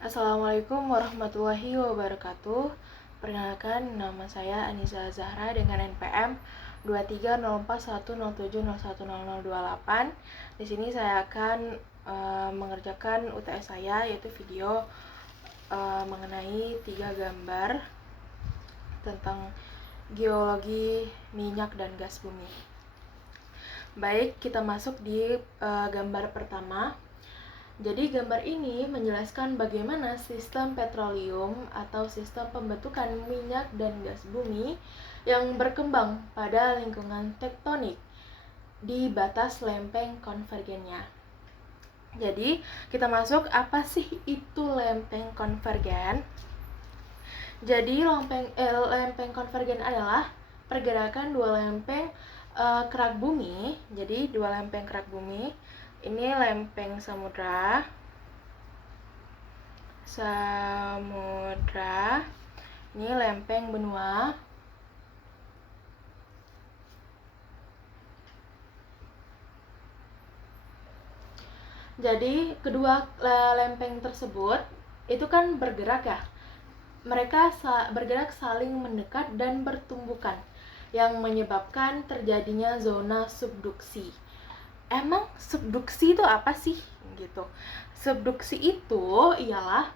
Assalamualaikum warahmatullahi wabarakatuh. Perkenalkan, nama saya Anissa Zahra dengan NPM 230410701028. Di sini saya akan mengerjakan UTS saya, yaitu video mengenai 3 gambar tentang geologi minyak dan gas bumi. Baik, kita masuk di gambar pertama. Jadi gambar ini menjelaskan bagaimana sistem petroleum atau sistem pembentukan minyak dan gas bumi yang berkembang pada lingkungan tektonik di batas lempeng konvergennya. Jadi kita masuk, apa sih itu lempeng konvergen? Jadi lempeng konvergen adalah pergerakan dua lempeng kerak bumi. Jadi dua lempeng kerak bumi. Ini lempeng samudra, ini lempeng benua. Jadi kedua lempeng tersebut itu kan bergerak ya. Mereka bergerak saling mendekat dan bertumbukan, yang menyebabkan terjadinya zona subduksi. Emang subduksi itu apa sih? Gitu. Subduksi itu ialah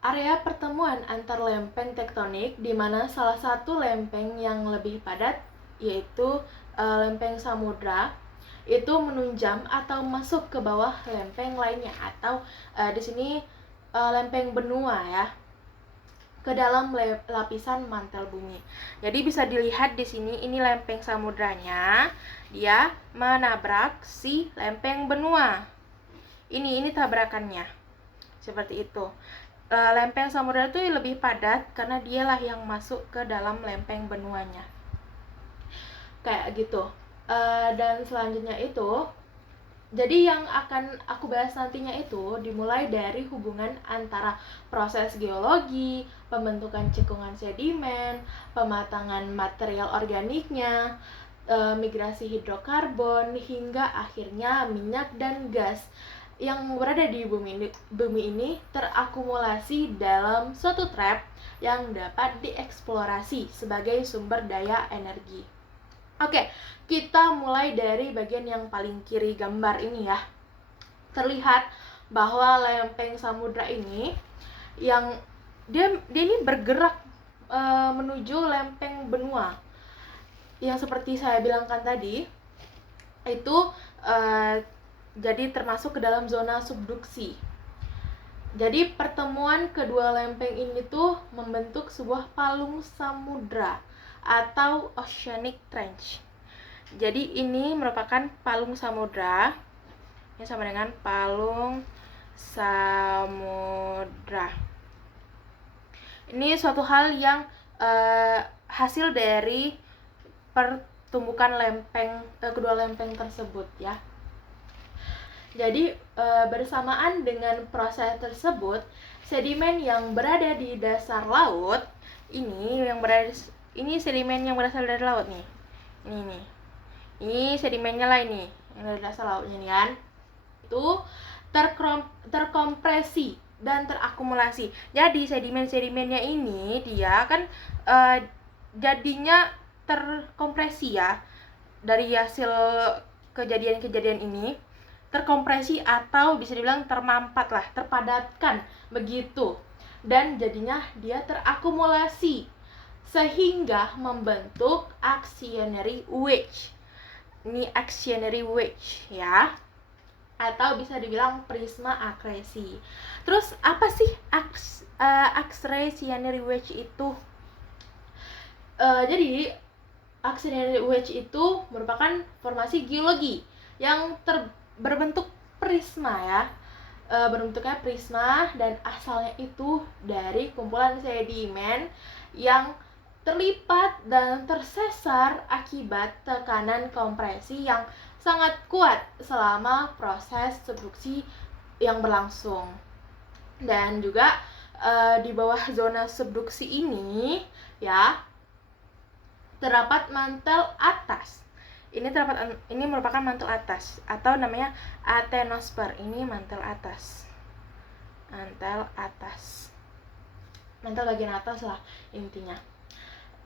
area pertemuan antar lempeng tektonik di mana salah satu lempeng yang lebih padat, yaitu lempeng samudra, itu menunjam atau masuk ke bawah lempeng lainnya, atau di sini lempeng benua ya, ke dalam lapisan mantel bumi. Jadi bisa dilihat di sini, ini lempeng samudranya, dia menabrak si lempeng benua. Ini tabrakannya. Seperti itu. Lempeng samudra itu lebih padat karena dialah yang masuk ke dalam lempeng benuanya. Kayak gitu. Dan selanjutnya itu, jadi yang akan aku bahas nantinya itu dimulai dari hubungan antara proses geologi, pembentukan cekungan sedimen, pematangan material organiknya, migrasi hidrokarbon, hingga akhirnya minyak dan gas yang berada di bumi ini terakumulasi dalam suatu trap yang dapat dieksplorasi sebagai sumber daya energi. Oke, kita mulai dari bagian yang paling kiri gambar ini ya. Terlihat bahwa lempeng samudra ini yang dia ini bergerak menuju lempeng benua. Yang seperti saya bilangkan tadi, itu jadi termasuk ke dalam zona subduksi. Jadi pertemuan kedua lempeng ini tuh membentuk sebuah palung samudra atau oceanic trench. Jadi ini merupakan palung samudra. Ini sama dengan palung samudra. Ini suatu hal yang hasil dari pertumbukan kedua lempeng tersebut ya. Jadi bersamaan dengan proses tersebut, sedimen yang berada di dasar laut ini sedimen yang berasal dari laut nih. Ini sedimennya lah, ini yang dari dasar lautnya nih kan. Itu terkompresi dan terakumulasi. Jadi sedimen-sedimennya ini dia kan jadinya terkompresi ya, dari hasil kejadian-kejadian ini terkompresi atau bisa dibilang terpadatkan begitu, dan jadinya dia terakumulasi sehingga membentuk actionary wedge. Ini actionary wedge ya, atau bisa dibilang prisma akresi. Terus apa sih actionary wedge itu? Jadi actionary wedge itu merupakan formasi geologi yang berbentuk prisma ya, berbentuknya prisma, dan asalnya itu dari kumpulan sedimen yang terlipat dan tersesar akibat tekanan kompresi yang sangat kuat selama proses subduksi yang berlangsung. Dan juga di bawah zona subduksi ini ya terdapat mantel atas. Ini merupakan mantel atas atau namanya atenosfer. Ini mantel atas. mantel atas. Mantel bagian atas lah intinya.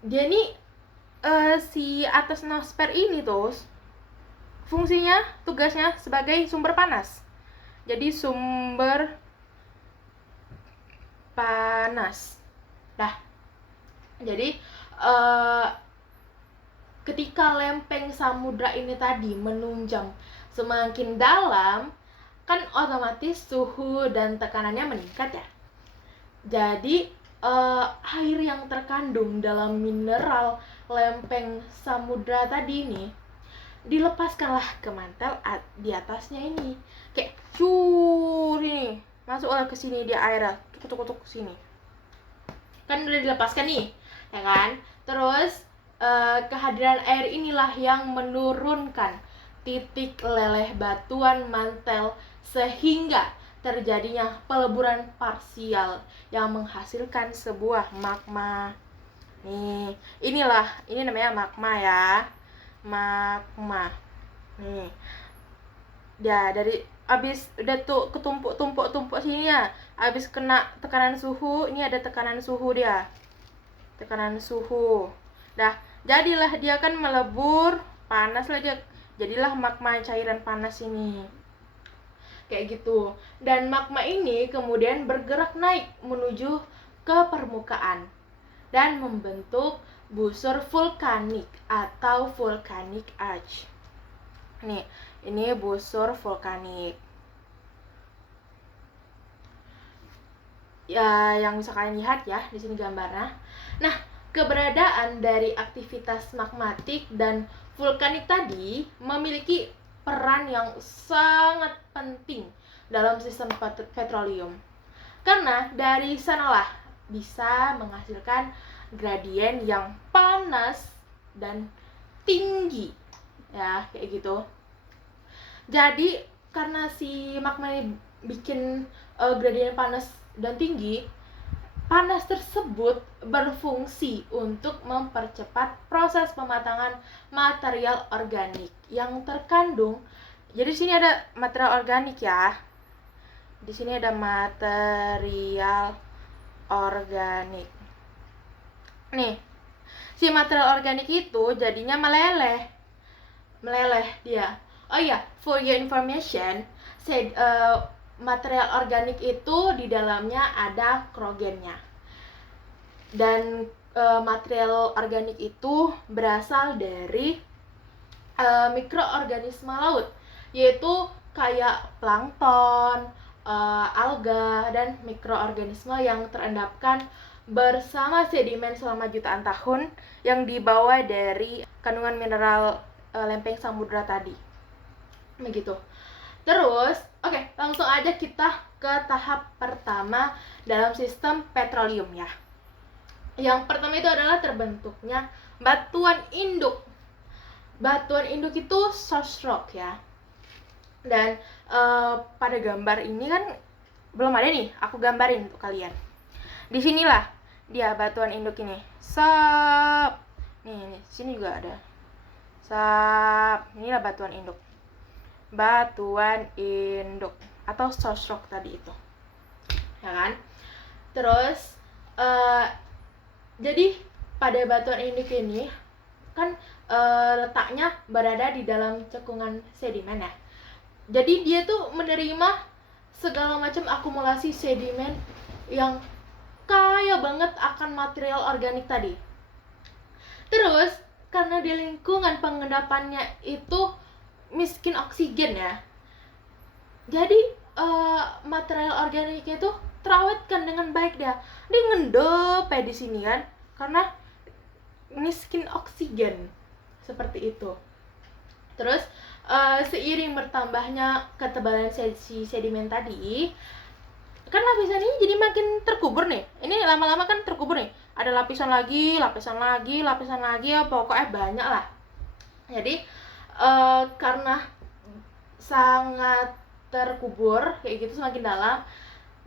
Dia nih si atas nosfer ini tuh fungsinya, tugasnya sebagai sumber panas. Jadi sumber panas. Nah, jadi ketika lempeng samudra ini tadi menunjam semakin dalam, kan otomatis suhu dan tekanannya meningkat ya. Jadi air yang terkandung dalam mineral lempeng samudra tadi ini dilepaskanlah ke mantel di atasnya ini. Kayak cur ini, masuklah ke sini dia airnya, tuk ke sini. Kan udah dilepaskan nih, ya kan? Terus kehadiran air inilah yang menurunkan titik leleh batuan mantel sehingga terjadinya peleburan parsial yang menghasilkan sebuah magma. Nih, ini namanya magma ya. Magma. Nih. Ya, dari abis udah tuh ketumpuk-tumpuk sini ya. Abis kena tekanan suhu, ini ada tekanan suhu dia. Tekanan suhu. Dah, jadilah dia kan melebur, panas lah dia. Jadilah magma cairan panas ini. Kayak gitu. Dan magma ini kemudian bergerak naik menuju ke permukaan dan membentuk busur vulkanik atau volcanic arch. Nih, ini busur vulkanik. Ya, yang bisa kalian lihat ya di sini gambarnya. Nah, keberadaan dari aktivitas magmatik dan vulkanik tadi memiliki peran yang sangat penting dalam sistem petroleum. Karena dari sanalah bisa menghasilkan gradien yang panas dan tinggi. Ya, kayak gitu. Jadi, karena si magma ini bikin gradien panas dan tinggi, panas tersebut berfungsi untuk mempercepat proses pematangan material organik yang terkandung. Jadi di sini ada material organik ya. Di sini ada material organik. Nih, si material organik itu jadinya meleleh dia. Oh iya, for your information, material organik itu di dalamnya ada krogennya. Dan material organik itu berasal dari mikroorganisme laut, yaitu kayak plankton, alga, dan mikroorganisme yang terendapkan bersama sedimen selama jutaan tahun yang dibawa dari kandungan mineral lempeng samudra tadi. Begitu. Terus, oke, langsung aja kita ke tahap pertama dalam sistem petroleum ya. Yang pertama itu adalah terbentuknya batuan induk. Batuan induk itu source rock ya. Dan pada gambar ini kan belum ada nih, aku gambarin untuk kalian. Di sinilah dia batuan induk ini. Nih, sini juga ada. Inilah batuan induk. Batuan induk atau source rock tadi itu. Ya kan? Terus jadi pada batuan induk ini kan letaknya berada di dalam cekungan sedimen ya. Jadi dia tuh menerima segala macam akumulasi sedimen yang kaya banget akan material organik tadi. Terus karena di lingkungan pengendapannya itu miskin oksigen ya, jadi material organiknya itu terawetkan dengan baik dia ngendep di sini kan, karena miskin oksigen seperti itu. Terus seiring bertambahnya ketebalan sedimen tadi, kan lapisan ini jadi makin terkubur nih. Ini lama-lama kan terkubur nih. Ada lapisan lagi ya, pokoknya banyak lah. Jadi karena sangat terkubur kayak gitu semakin dalam,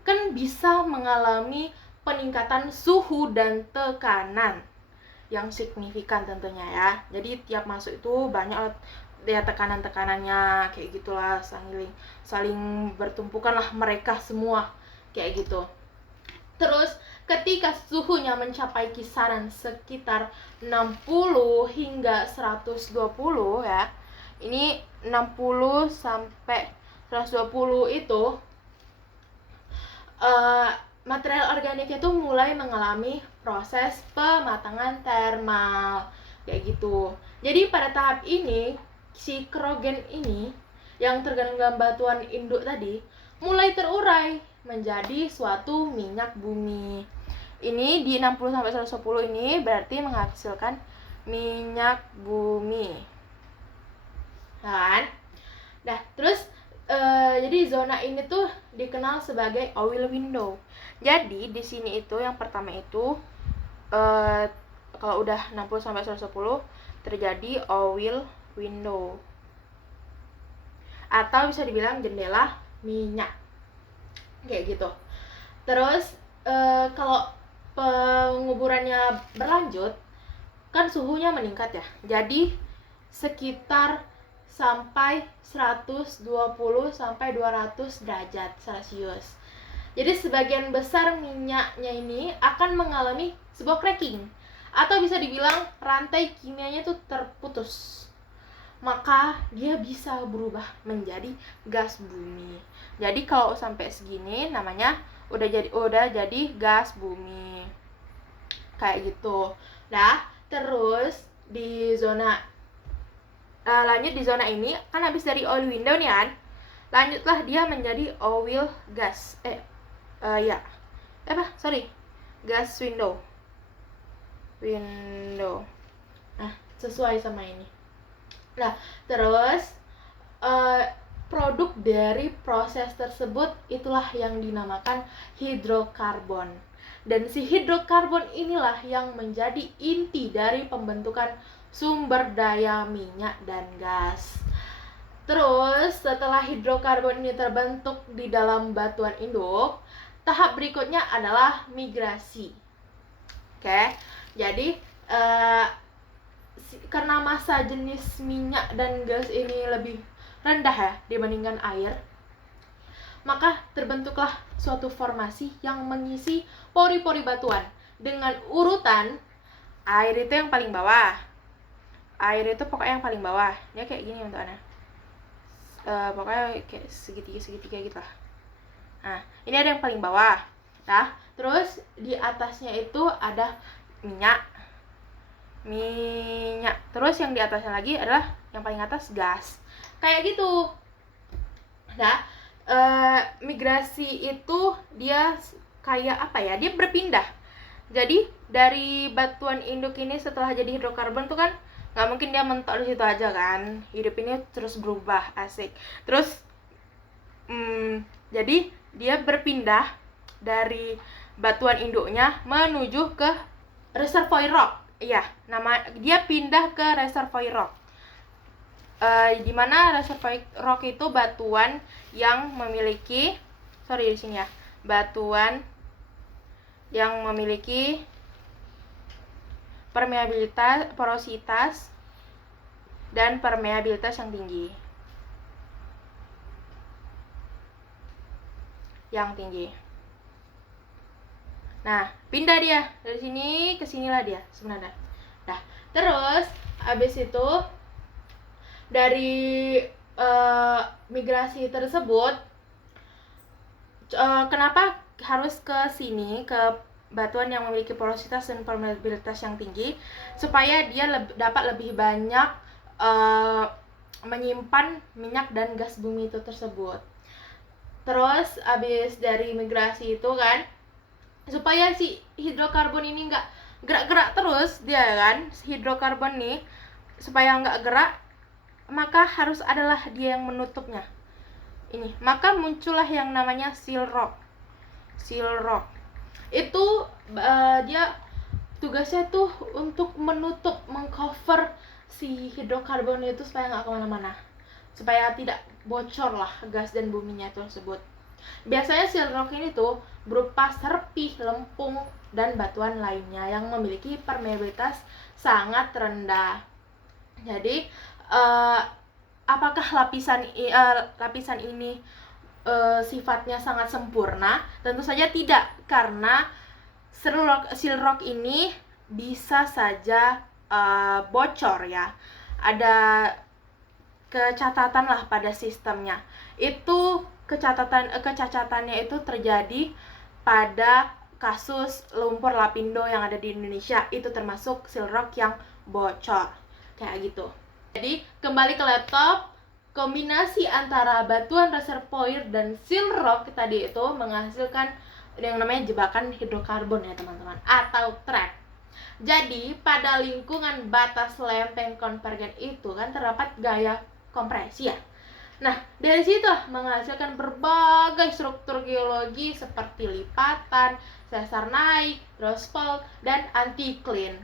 kan bisa mengalami peningkatan suhu dan tekanan yang signifikan tentunya ya. Jadi tiap masuk itu banyak ya tekanan-tekanannya kayak gitulah, saling bertumpukan lah mereka semua kayak gitu. Terus ketika suhunya mencapai kisaran sekitar 60 hingga 120 ya. Ini 60 sampai 120 itu material organik itu mulai mengalami proses pematangan termal kayak gitu. Jadi pada tahap ini si kerogen ini yang terkandung dalam batuan induk tadi mulai terurai menjadi suatu minyak bumi. Ini di 60 sampai 110 ini berarti menghasilkan minyak bumi. Kan? Nah, terus jadi zona ini tuh dikenal sebagai oil window. Jadi di sini itu yang pertama itu kalau udah 60 sampai 110 terjadi oil window. Atau bisa dibilang jendela minyak. Kayak gitu. Terus kalau penguburannya berlanjut kan suhunya meningkat ya. Jadi sekitar sampai 120 sampai 200 derajat Celcius. Jadi sebagian besar minyaknya ini akan mengalami sebuah cracking atau bisa dibilang rantai kimianya itu terputus. Maka dia bisa berubah menjadi gas bumi. Jadi kalau sampai segini namanya udah jadi gas bumi. Kayak gitu. Nah, terus di zona lanjut di zona ini kan habis dari oil window nih kan, lanjutlah dia menjadi oil gas gas window. Nah, sesuai sama ini. Nah, terus produk dari proses tersebut itulah yang dinamakan hidrokarbon. Dan si hidrokarbon inilah yang menjadi inti dari pembentukan sumber daya minyak dan gas. Terus setelah hidrokarbon ini terbentuk di dalam batuan induk, tahap berikutnya adalah migrasi. Oke, jadi karena massa jenis minyak dan gas ini lebih rendah ya dibandingkan air, maka terbentuklah suatu formasi yang mengisi pori-pori batuan dengan urutan air itu yang paling bawah. Air itu pokoknya yang paling bawah. Ya kayak gini untuk anak. Pokoknya kayak segitiga gitu lah. Nah, ini ada yang paling bawah. Nah, terus di atasnya itu ada minyak. Terus yang di atasnya lagi adalah yang paling atas gas. Kayak gitu. Nah, migrasi itu dia kayak apa ya? Dia berpindah. Jadi dari batuan induk ini setelah jadi hidrokarbon tuh kan nggak mungkin dia mentok di situ aja kan, hidup ini terus berubah, asik. Terus jadi dia berpindah dari batuan induknya menuju ke reservoir rock. Iya, dia pindah ke reservoir rock. Di mana reservoir rock itu batuan yang memiliki batuan yang memiliki permeabilitas, porositas, dan permeabilitas yang tinggi. Nah, pindah dia dari sini ke sinilah dia sebenarnya. Nah, terus habis itu dari migrasi tersebut, kenapa harus ke sini, ke batuan yang memiliki porositas dan permeabilitas yang tinggi, supaya dia dapat lebih banyak menyimpan minyak dan gas bumi itu tersebut. Terus abis dari migrasi itu kan, supaya si hidrokarbon ini nggak gerak-gerak terus dia kan, si hidrokarbon nih supaya nggak gerak, maka harus adalah dia yang menutupnya. Maka muncullah yang namanya seal rock. Itu dia tugasnya tuh untuk menutup, mengcover si hidrokarbon itu supaya nggak kemana-mana, supaya tidak bocor lah gas dan buminya tersebut. Biasanya seal rock ini tuh berupa serpih, lempung, dan batuan lainnya yang memiliki permeabilitas sangat rendah. Jadi apakah lapisan ini sifatnya sangat sempurna? Tentu saja tidak, karena seal rock ini bisa saja bocor ya. Ada kecacatan lah pada sistemnya. Itu kecacatannya itu terjadi pada kasus lumpur lapindo yang ada di Indonesia. Itu termasuk seal rock yang bocor kayak gitu. Jadi kembali ke laptop, kombinasi antara batuan reservoir dan seal rock tadi itu menghasilkan yang namanya jebakan hidrokarbon ya teman-teman, atau trap. Jadi pada lingkungan batas lempeng konvergen itu kan terdapat gaya kompresi ya. Nah, dari situ menghasilkan berbagai struktur geologi seperti lipatan, sesar naik, terus fault, dan anticline.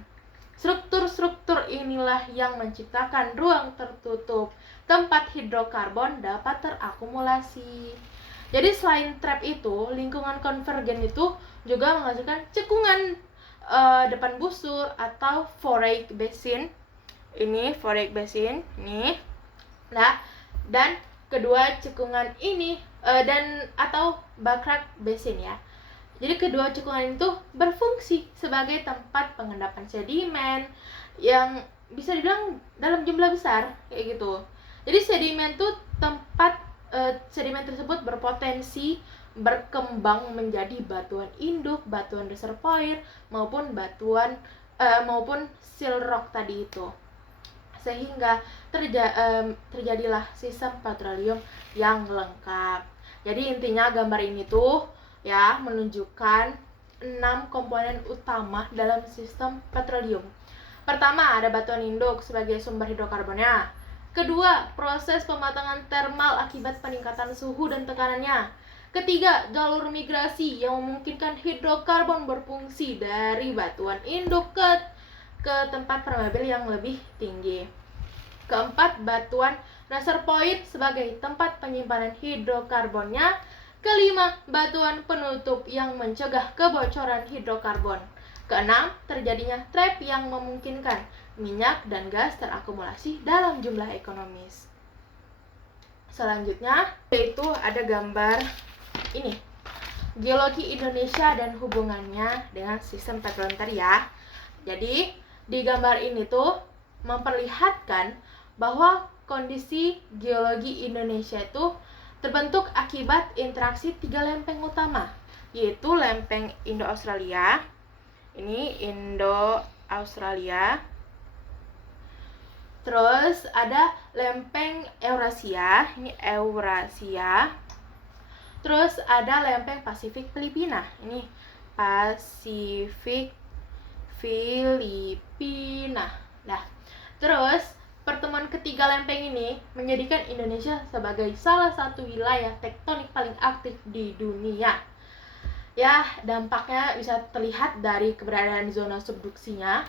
Struktur-struktur inilah yang menciptakan ruang tertutup, tempat hidrokarbon dapat terakumulasi. Jadi selain trap itu, lingkungan konvergen itu juga menghasilkan cekungan depan busur atau phoraic basin. Ini phoraic basin, nih. Nah, dan kedua cekungan ini atau backrack basin ya. Jadi kedua cekungan itu berfungsi sebagai tempat pengendapan sedimen yang bisa dibilang dalam jumlah besar kayak gitu. Jadi sedimen itu tempat sedimen tersebut berpotensi berkembang menjadi batuan induk, batuan reservoir maupun maupun seal rock tadi itu. Sehingga terjadilah sistem petroleum yang lengkap. Jadi intinya gambar ini tuh ya menunjukkan 6 komponen utama dalam sistem petroleum. Pertama, ada batuan induk sebagai sumber hidrokarbonnya. Kedua, proses pematangan termal akibat peningkatan suhu dan tekanannya. Ketiga, jalur migrasi yang memungkinkan hidrokarbon berfungsi dari batuan induk ke tempat permeabil yang lebih tinggi. Keempat, batuan reservoir sebagai tempat penyimpanan hidrokarbonnya. Kelima, batuan penutup yang mencegah kebocoran hidrokarbon. Keenam, terjadinya trap yang memungkinkan minyak dan gas terakumulasi dalam jumlah ekonomis. Selanjutnya, yaitu ada gambar ini, geologi Indonesia dan hubungannya dengan sistem petroleum tadi ya. Jadi, di gambar ini tuh memperlihatkan bahwa kondisi geologi Indonesia itu terbentuk akibat interaksi 3 lempeng utama, yaitu lempeng Indo-Australia. Ini Indo-Australia. Terus ada lempeng Eurasia, ini Eurasia. Terus ada lempeng Pasifik Filipina, ini Pasifik Filipina. Nah, terus pertemuan ketiga lempeng ini menjadikan Indonesia sebagai salah satu wilayah tektonik paling aktif di dunia. Ya, dampaknya bisa terlihat dari keberadaan zona subduksinya,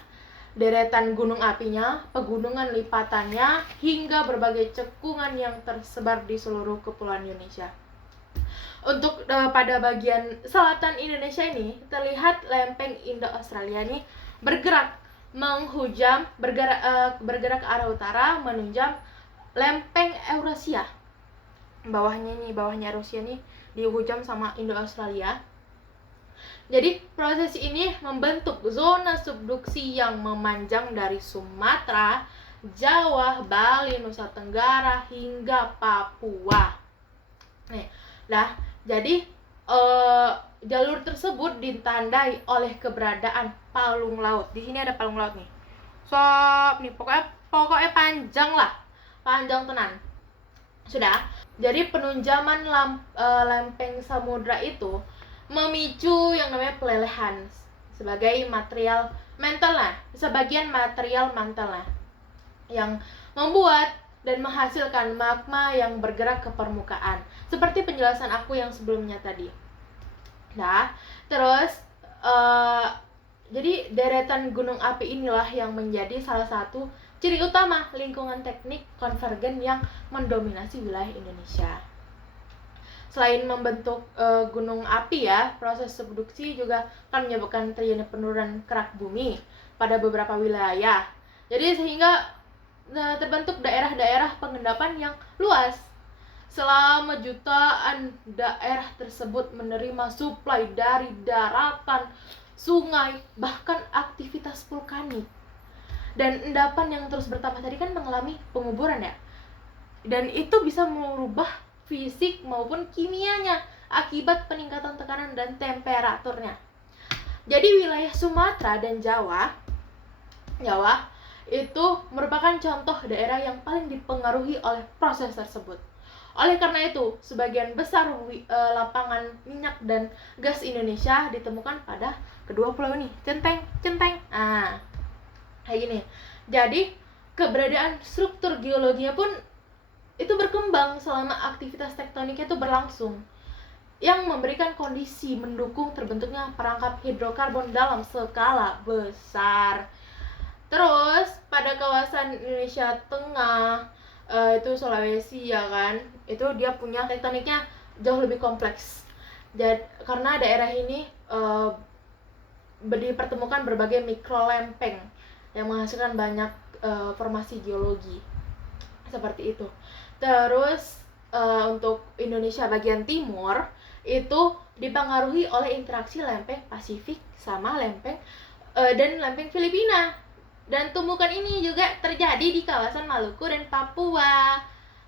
deretan gunung apinya, pegunungan lipatannya, hingga berbagai cekungan yang tersebar di seluruh kepulauan Indonesia. Untuk pada bagian selatan Indonesia ini, terlihat lempeng Indo-Australia ini bergerak bergerak ke arah utara menunjang lempeng Eurasia. Bawahnya Eurasia ini dihujam sama Indo-Australia. Jadi proses ini membentuk zona subduksi yang memanjang dari Sumatera, Jawa, Bali, Nusa Tenggara hingga Papua. Jadi jalur tersebut ditandai oleh keberadaan palung laut. Di sini ada palung laut nih. Nih pokoknya panjang lah, panjang tenan. Sudah. Jadi penunjaman lempeng samudra itu memicu yang namanya pelelehan sebagai material mantelnya, sebagian material mantelnya yang membuat dan menghasilkan magma yang bergerak ke permukaan, seperti penjelasan aku yang sebelumnya tadi. Nah, terus jadi deretan gunung api inilah yang menjadi salah satu ciri utama lingkungan teknik konvergen yang mendominasi wilayah Indonesia. Selain membentuk gunung api ya, proses subduksi juga akan menyebabkan terjadinya penurunan kerak bumi pada beberapa wilayah. Jadi sehingga terbentuk daerah-daerah pengendapan yang luas. selama jutaan daerah tersebut menerima suplai dari daratan, sungai, bahkan aktivitas vulkanik. Dan endapan yang terus bertambah tadi kan mengalami penguburan ya. Dan itu bisa merubah fisik maupun kimianya akibat peningkatan tekanan dan temperaturnya. Jadi wilayah Sumatera dan Jawa itu merupakan contoh daerah yang paling dipengaruhi oleh proses tersebut. Oleh karena itu, sebagian besar lapangan minyak dan gas Indonesia ditemukan pada kedua pulau ini. Centeng. Nah, kayak gini. Jadi, keberadaan struktur geologinya pun itu berkembang selama aktivitas tektoniknya itu berlangsung, yang memberikan kondisi mendukung terbentuknya perangkap hidrokarbon dalam skala besar. Terus pada kawasan Indonesia Tengah, itu Sulawesi ya kan, itu dia punya tektoniknya jauh lebih kompleks. Karena daerah ini dipertemukan berbagai mikrolempeng yang menghasilkan banyak formasi geologi seperti itu. Terus untuk Indonesia bagian timur itu dipengaruhi oleh interaksi lempeng Pasifik sama lempeng dan lempeng Filipina. Dan tumbukan ini juga terjadi di kawasan Maluku dan Papua,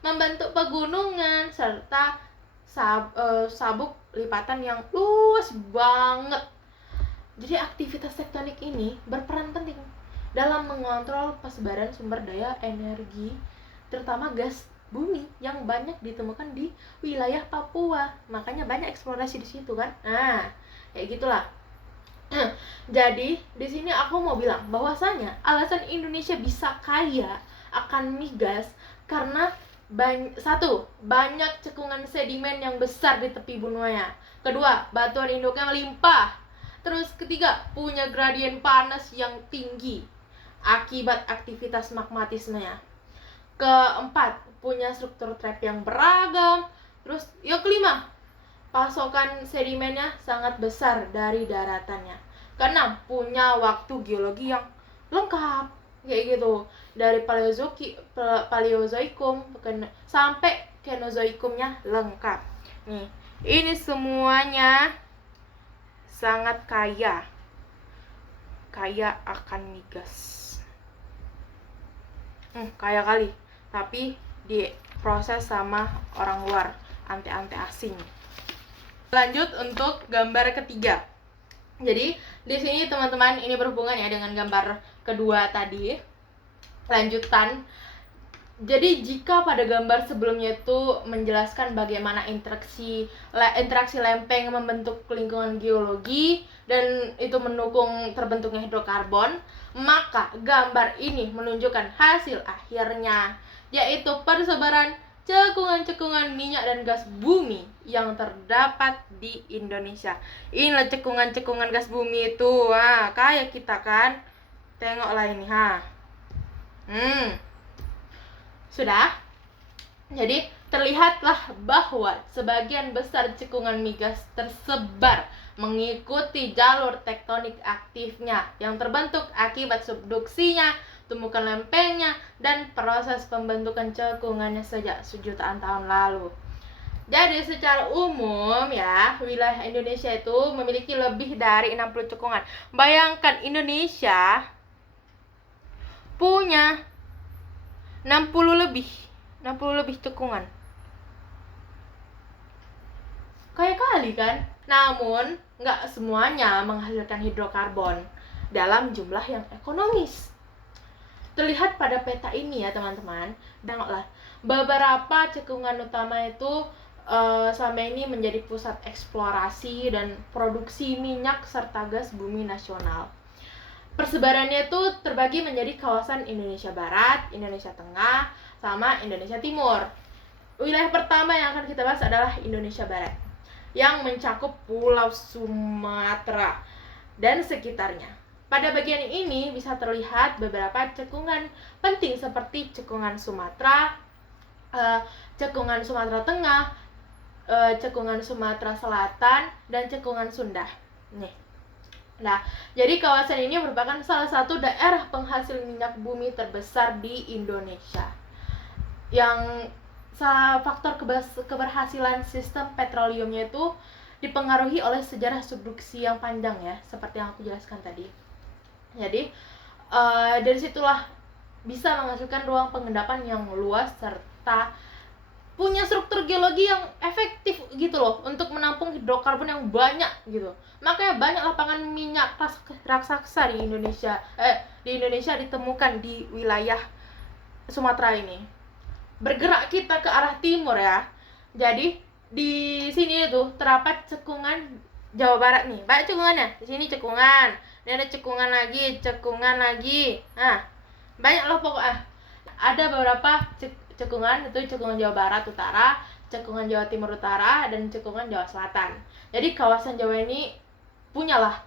membentuk pegunungan serta sabuk lipatan yang luas banget. Jadi aktivitas tektonik ini berperan penting dalam mengontrol persebaran sumber daya energi, terutama gas bumi yang banyak ditemukan di wilayah Papua. Makanya banyak eksplorasi di situ kan. Nah, kayak gitulah. Jadi di sini aku mau bilang bahwasanya alasan Indonesia bisa kaya akan migas karena banyak cekungan sedimen yang besar di tepi benuanya. Kedua, batuan induknya melimpah. Terus ketiga, punya gradien panas yang tinggi akibat aktivitas magmatismenya. Keempat, punya struktur trap yang beragam. Terus yang kelima, pasokan sedimennya sangat besar dari daratannya. Keenam, punya waktu geologi yang lengkap kayak gitu, dari Paleozoikum sampai Kenozoikumnya lengkap. Nih, ini semuanya sangat kaya akan migas. Kaya kali, tapi diproses sama orang luar, ante-ante asing. Lanjut untuk gambar ketiga. Jadi di sini teman-teman ini berhubungan ya dengan gambar kedua tadi. Lanjutan. Jadi jika pada gambar sebelumnya itu menjelaskan bagaimana interaksi lempeng membentuk lingkungan geologi dan itu mendukung terbentuknya hidrokarbon, maka gambar ini menunjukkan hasil akhirnya, yaitu persebaran cekungan-cekungan minyak dan gas bumi yang terdapat di Indonesia. Inilah cekungan-cekungan gas bumi itu. Wah, kayak kita kan. Tengoklah ini, Sudah? Jadi terlihatlah bahwa sebagian besar cekungan migas tersebar mengikuti jalur tektonik aktifnya yang terbentuk akibat subduksinya, tumbukan lempengnya, dan proses pembentukan cekungannya sejak jutaan tahun lalu. Jadi secara umum ya, wilayah Indonesia itu memiliki lebih dari 60 cekungan. Bayangkan Indonesia punya 60 lebih cekungan. Kayak kali kan? Namun, nggak semuanya menghasilkan hidrokarbon dalam jumlah yang ekonomis. Terlihat pada peta ini ya teman-teman. Tengoklah, beberapa cekungan utama itu selama ini menjadi pusat eksplorasi dan produksi minyak serta gas bumi nasional. Persebarannya itu terbagi menjadi kawasan Indonesia Barat, Indonesia Tengah, sama Indonesia Timur. Wilayah pertama yang akan kita bahas adalah Indonesia Barat, yang mencakup Pulau Sumatera dan sekitarnya. Pada bagian ini bisa terlihat beberapa cekungan penting seperti cekungan Sumatera, cekungan Sumatera Tengah, cekungan Sumatera Selatan, dan cekungan Sunda. Nah, jadi kawasan ini merupakan salah satu daerah penghasil minyak bumi terbesar di Indonesia, yang faktor keberhasilan sistem petroleumnya itu dipengaruhi oleh sejarah subduksi yang panjang ya, seperti yang aku jelaskan tadi. Jadi dari situlah bisa menghasilkan ruang pengendapan yang luas serta punya struktur geologi yang efektif gitu loh untuk menampung hidrokarbon yang banyak gitu. Makanya banyak lapangan minyak raksasa di Indonesia ditemukan di wilayah Sumatera ini. Bergerak kita ke arah timur ya. Jadi di sini tuh terdapat cekungan Jawa Barat nih. Banyak cekungannya. Di sini cekungan. Ini ada cekungan lagi. Nah, banyak loh pokoknya. Ada beberapa cekungan, itu cekungan Jawa Barat Utara, cekungan Jawa Timur Utara, dan cekungan Jawa Selatan. Jadi kawasan Jawa ini punyalah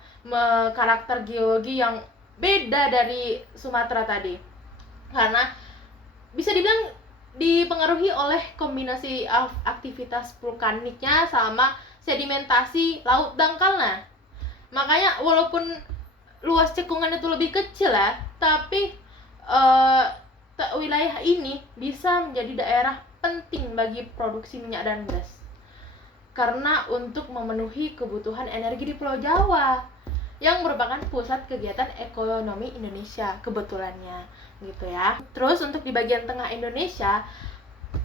karakter geologi yang beda dari Sumatera tadi. Karena bisa dibilang dipengaruhi oleh kombinasi aktivitas vulkaniknya sama sedimentasi laut dangkalnya. Makanya walaupun luas cekungan itu lebih kecil ya, tapi wilayah ini bisa menjadi daerah penting bagi produksi minyak dan gas karena untuk memenuhi kebutuhan energi di Pulau Jawa yang merupakan pusat kegiatan ekonomi Indonesia kebetulannya gitu ya. Terus untuk di bagian tengah Indonesia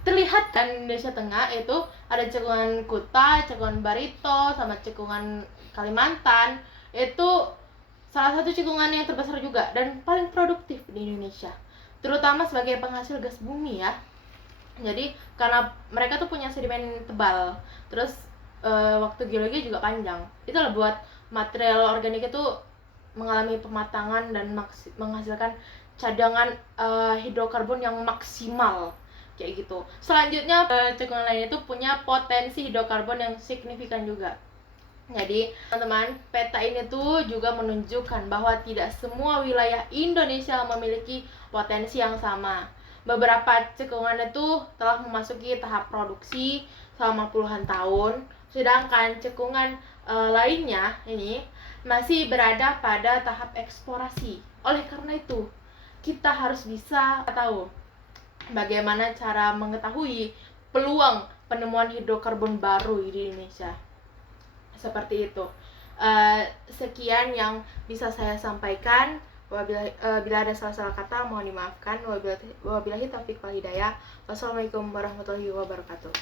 terlihat kan Indonesia Tengah itu ada cekungan Kuta, cekungan Barito, sama cekungan Kalimantan. Itu salah satu cekungan yang terbesar juga dan paling produktif di Indonesia, terutama sebagai penghasil gas bumi ya. Jadi karena mereka tuh punya sedimen tebal, terus waktu geologi juga panjang, itulah buat material organik itu mengalami pematangan dan menghasilkan cadangan hidrokarbon yang maksimal kayak gitu. Selanjutnya cekungan lain itu punya potensi hidrokarbon yang signifikan juga. Jadi teman-teman, peta ini tuh juga menunjukkan bahwa tidak semua wilayah Indonesia memiliki potensi yang sama. Beberapa cekungan itu telah memasuki tahap produksi selama puluhan tahun, sedangkan cekungan lainnya ini masih berada pada tahap eksplorasi. Oleh karena itu, kita harus bisa tahu bagaimana cara mengetahui peluang penemuan hidrokarbon baru di Indonesia. Seperti itu. Sekian yang bisa saya sampaikan. Bila ada salah-salah kata mohon dimaafkan. Wabillahi taufiq wal hidayah. Wassalamualaikum warahmatullahi wabarakatuh.